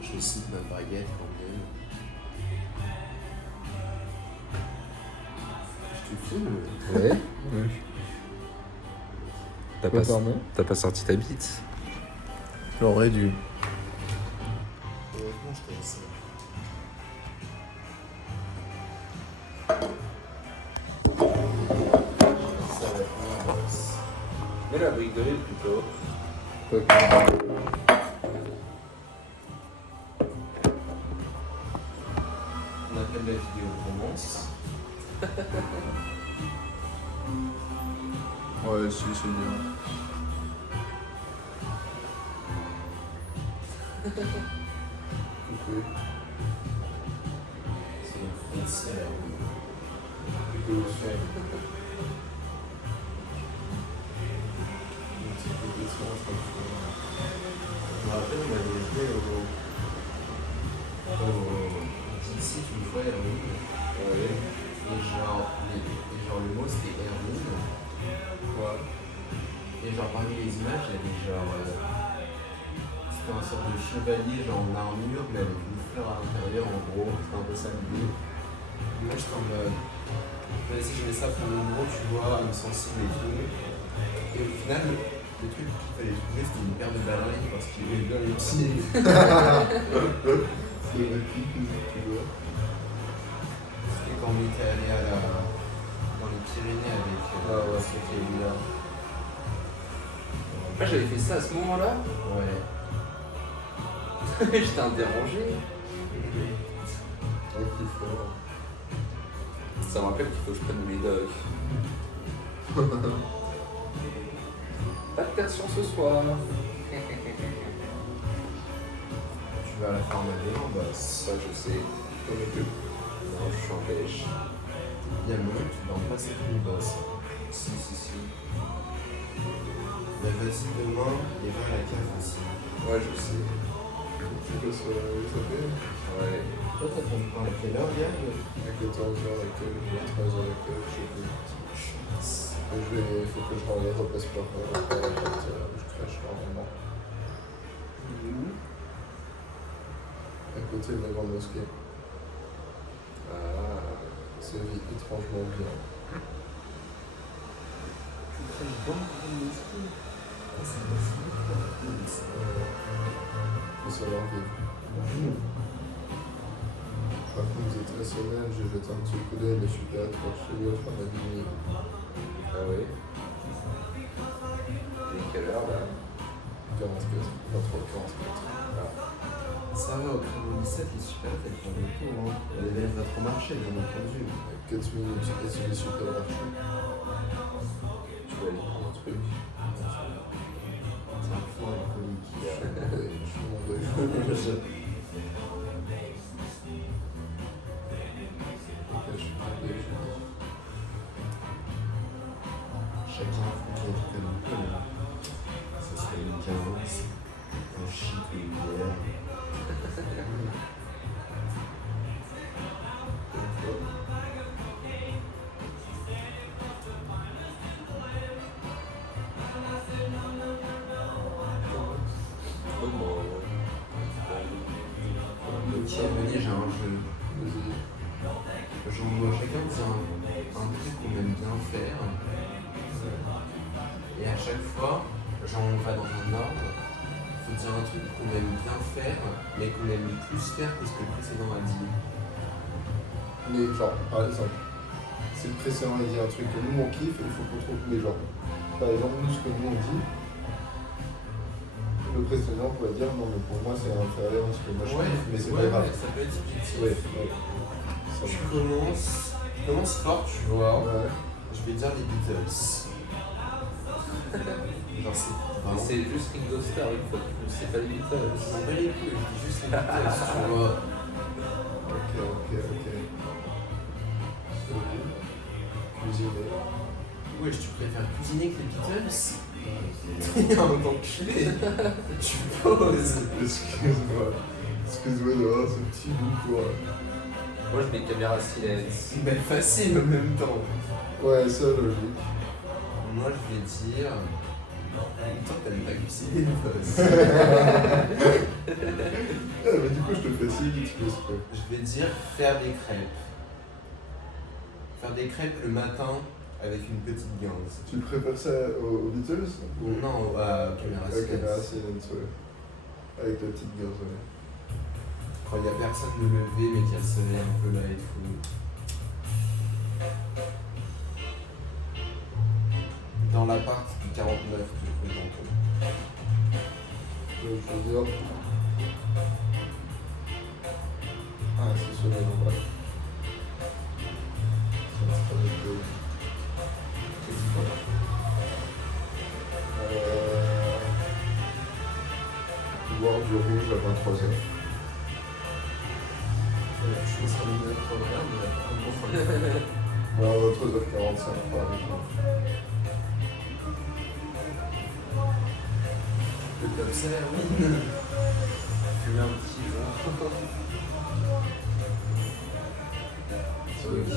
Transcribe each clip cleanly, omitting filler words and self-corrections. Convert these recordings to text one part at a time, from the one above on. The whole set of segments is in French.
Je cite ma baguette quand même. Je te filme. Ouais. T'as pas sorti ta bite? J'aurais dû. Honnêtement, je t'avais ça. Ça va être mon boss. Mets la brique de lait plutôt. On appelle la vidéo romance. Ouais, si, c'est bien. Ok. C'est une française. Plutôt fait. Je me rappelle, on avait joué au d'ici une fois Erwin. Ouais. Et genre le mot c'était Erwin. Ouais. Et genre parmi les images, il y avait genre. C'était un sorte de chevalier genre en armure, mais avec une fleur à l'intérieur en gros. C'était un peu ça l'idée. Moi j'étais en mode. Vas-y, je mets ça pour mon gros, tu vois, âme sensible et tout. Et au final, le truc qu'il fallait trouver c'était une paire de ballerines parce qu'il aimait bien les pieds. C'est vrai tu vois. C'était quand on était allé dans les Pyrénées avec Sophie et Lila. Ah, j'avais fait ça à ce moment-là. Ouais. J'étais un dérangé. Un petit fort. Ça me rappelle qu'il faut que je prenne mes docs. Pas de passion ce soir. Tu vas à la ferme à vélo, bah Ça, je sais. Non, je suis en pêche. il y a le moment où tu dors pas cette nuit, boss. Si. Mais vas-y demain, il va à la cave aussi. Ouais, je sais. Tu peux se fait Ouais. Toi, t'as ton pain à quelle heure, Yann? à 14h avec 13h avec je sais plus. Il faut que je repasse par la partie où je crèche normalement. À côté de la grande mosquée. Ah. C'est étrangement bien. Faut savoir vivre. Par contre, vous êtes très sonnel, j'ai jeté un petit coup d'œil, mais je suis pas trop chez l'autre à la nuit. Ah oui. Et quelle heure là? 44, pas trop 44. Ça va, au créneau 17, il est super fait pour le tour. Hein. Les élèves va trop marcher, bien entendu. 4 minutes, et c'est super marché. Tu vas aller prendre un truc. C'est un fond alcoolique. Je suis mon deuil. Chacun fait comme il peut. Ça serait une 15, un chic ou une bière. Ok, venez, j'ai un jeu. Genre, chacun dit un truc qu'on aime bien faire. Et à chaque fois, genre on va dans un ordre, il faut dire un truc qu'on aime bien faire, mais qu'on aime plus faire que ce que le précédent a dit. Mais genre, par exemple, si le précédent il dit un truc que nous on kiffe, il faut qu'on trouve les gens. Par exemple, nous ce que nous on dit, le précédent pourrait dire non mais pour moi c'est inférieur à ce que moi je kiffe, mais c'est pas grave. Ça peut être subjectif. Ouais. Ça Tu marche. commences fort, tu vois. Ouais. Je vais dire les Beatles. Genre c'est Mais vraiment... c'est juste Ringo Starr une fois. C'est pas les Beatles. Je m'en bats les couilles, je dis juste les Beatles, tu vois. Ok. Cuisiner. Ouais, tu préfères cuisiner que les Beatles? T'es un enculé. Tu poses. Excuse-moi d'avoir ce petit bout pour... Moi je mets caméra silence. Mais facile en même temps. Ouais, ça logique. Moi je vais dire... En même temps, t'aimes pas cuisiner, boss. vite, s'il te plaît. Je vais dire faire des crêpes. Faire des crêpes le matin avec une petite guinze. Tu préfères ça aux Beatles ou Non, à Caméra Silence. Silence, ouais. Avec la petite gueule, ouais. Quand il n'y a personne de lever mais qu'elle se lève un peu là et tout. Dans l'appart du 49 du Présenton. Je veux dire. Ah, c'est sonné, non, bref. Ça sera le peu. Qu'est-ce que Boire du rouge à 23h. je fais ça une autre programme, mais Ouais, à 23h45 par exemple. comme ça, oui. Fumer un petit joint. Ok.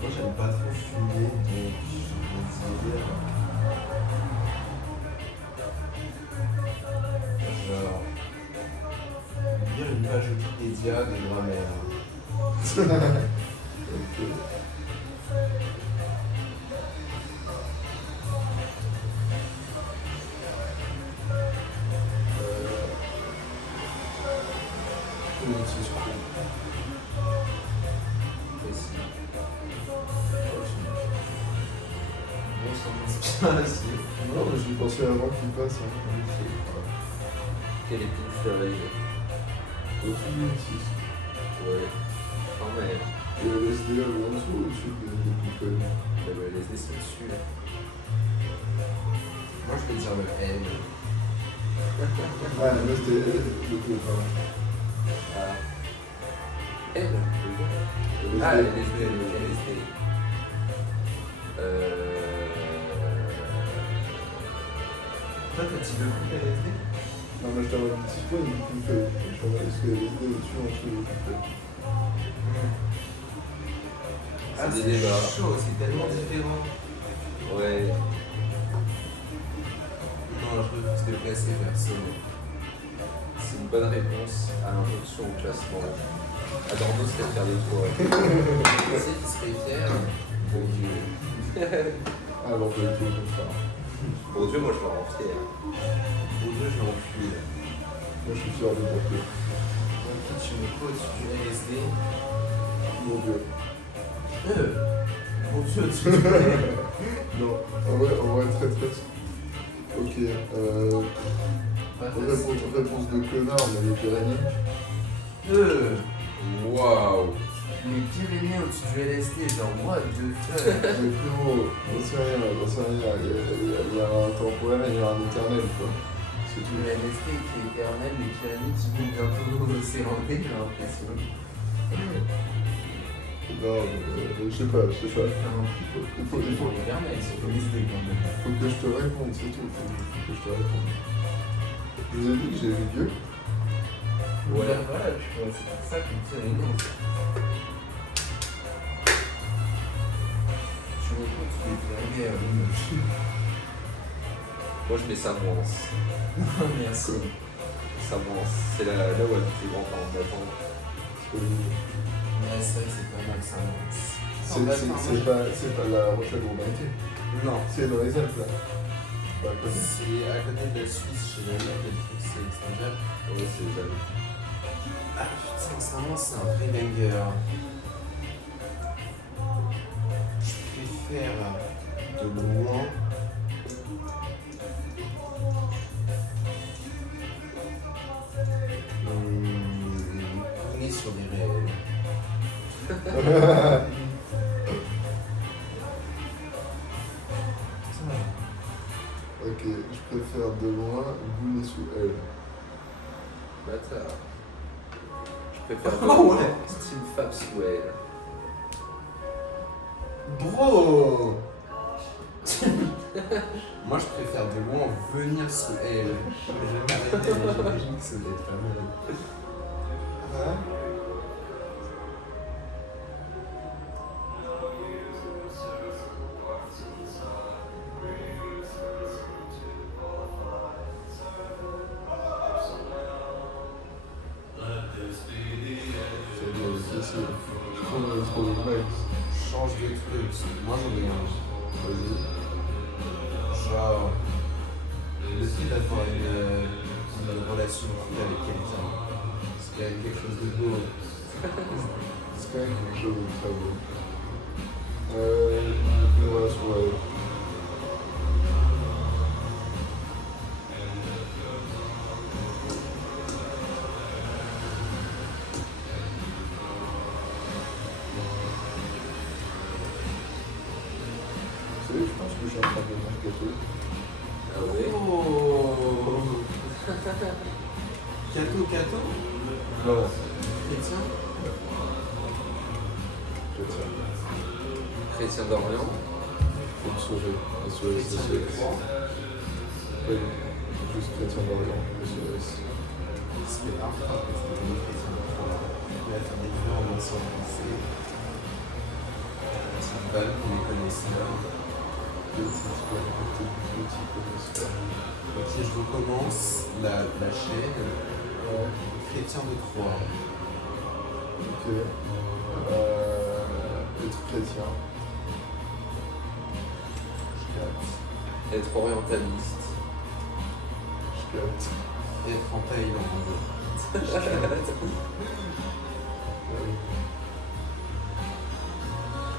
Moi j'aime pas trop fumer, donc je vais dire une page Wikipédia de grammaire. Ok. Bon, ça m'inspire. Non, mais j'y pensais avant qu'il passe. Quel est Pink Floyd? Au-dessus 6. Ouais, quand même. Et LSD en dessous ou au-dessus de People? Les dés sont dessus. Moi je vais dire le L. Ah, LSD, le coup, pardon. Ah. L. Ah, LSD. Toi t'as dit le coup LSD? Non, mais je t'envoie un petit peu, du coup, je t'envoie est-ce que LSD au-dessus ou en dessous de People? Ah, C'est c'est des débats. chaud, c'est tellement différent. Ouais. Non, je refuse de classer perso. C'est une bonne réponse à l'injonction au classement. Adorno serait fier de toi. Tu sais qui serait fier? Bon Dieu. Ah, alors, je vais tout comme ça. Bon Dieu, moi je me rends fier. Pour deux, je l'enfuis. Moi, je suis fier de mon Dieu. Donc, toi, tu me cours au-dessus du LSD. Mon Dieu. Mon Dieu, au-dessus du LSD. Non, en vrai, très très. Ok, Pas facile. réponse de connard, mais les Pyrénées. Waouh. Les Pyrénées au-dessus du LSD, genre, what the fuck? Mais frérot, j'en sais rien. Il y a un temporel et il y a un éternel, quoi. C'est tout. Le LSD qui est éternel, les Pyrénées qui vont bientôt s'éranger, j'ai l'impression. Non, je sais pas. Il faut éternel, c'est le LSD quand même. Faut que je te réponde, c'est tout. Faut que je te réponde. Je vous ai dit que j'ai vu Dieu. Ouais, voilà, tu vois, c'est pour ça que les Pyrénées. Tu me cours au-dessus des Pyrénées, oui. Moi je mets Samoance. Merci. Samoance. C'est là où habite les grands-parents d'attendre. Ouais, c'est vrai que c'est pas mal ça. C'est pas la Rochelle Urbanité. Non. C'est dans les Alpes, là. Pas à côté. C'est à côté de la Suisse, chez la mère, le truc, c'est extérieur. Ouais, c'est jamais. Ah putain, sincèrement, c'est un vrai banger. Je préfère de loin. Tourner sur des réels. Ok, je préfère de loin Goulet sous elle. Bâtard. Je préfère Oh ouais. Steve Fab Swell. Bro. Moi je préfère de loin venir sous elle. Je vais jamais arrêter, mais j'imagine que ça doit être pas mal. Hein? Moi j'en ai un. Vas-y. Genre, le fait d'avoir une relation cool avec quelqu'un, c'est quand même quelque chose de beau. C'est quand même quelque chose de très beau. Une relation, ouais. Vous savez, je pense que je suis en train de devenir gâteau. Ah oui. Oh Cato, Non, chrétien. je tiens. Chrétien d'Orient. Faut me sauver. SOS, Chrétien de SOS. croix. Oui, juste chrétien d'Orient. SOS. C'est parfois que c'est devenu chrétien de croix. Il a fait des cours en ancien lycée. Petite balle pour les connaisseurs. Petit connaisseur. Ok, je recommence la chaîne. Ouais. Chrétien de croix. Ok. Être chrétien. Je capte. Être orientaliste. Je capte. Être en Thaïlande. Ouais.